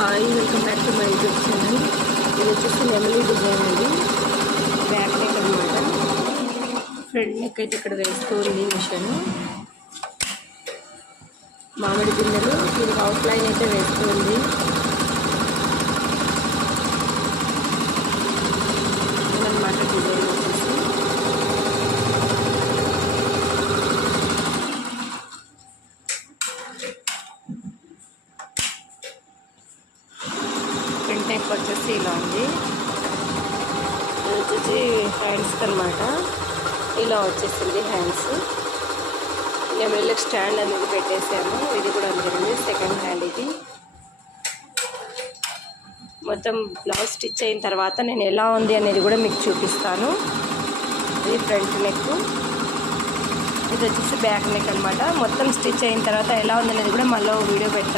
Hi, welcome back to my YouTube channel. ఇది వచ్చేసి నెమలి డిజైన్ అండి. బ్యాక్ నెక్ అనమాట. ఫ్రంట్ నెక్ అయితే ఇక్కడ వేస్తుంది మిషన్. మామిడి పిందెలు దీనికి అవుట్ లైన్ అయితే వేస్తుంది. ఇదన్నమాట డిజైన్ వచ్చేసి. ఫ్రంట్ నెక్ వచ్చేసి ఇలా ఉంది. ఇది వచ్చేసి హ్యాండ్స్ అనమాట. ఇలా వచ్చేసింది హ్యాండ్స్. నెమలికి స్టాండ్ అనేది పెట్టేసాము. ఇది కూడా అందుకండి సెకండ్ హ్యాండ్. ఇది మొత్తం బ్లౌజ్ స్టిచ్ అయిన తర్వాత నేను ఎలా ఉంది అనేది కూడా మీకు చూపిస్తాను. ఇది ఫ్రంట్ నెక్, ఇది వచ్చేసి బ్యాక్ నెక్ అనమాట. మొత్తం స్టిచ్ అయిన తర్వాత ఎలా ఉంది అనేది కూడా మళ్ళీ వీడియో పెడతాను.